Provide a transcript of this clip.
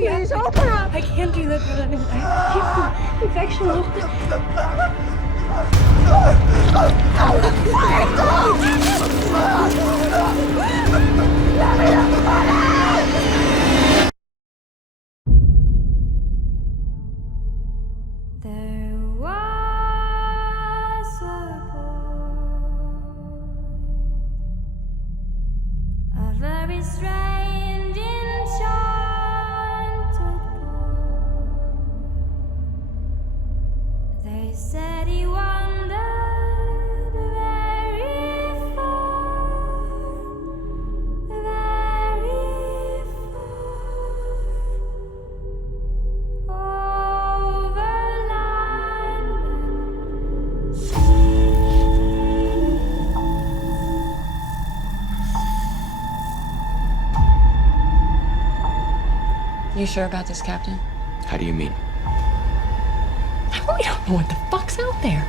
Please open up. I can't do that, darling. I can't. Infection. There was a boy, a very strange, enchanted boy. They said he wandered very far, very far, over land and sea. You sure about this, Captain? How do you mean? We don't know what the fuck's out there.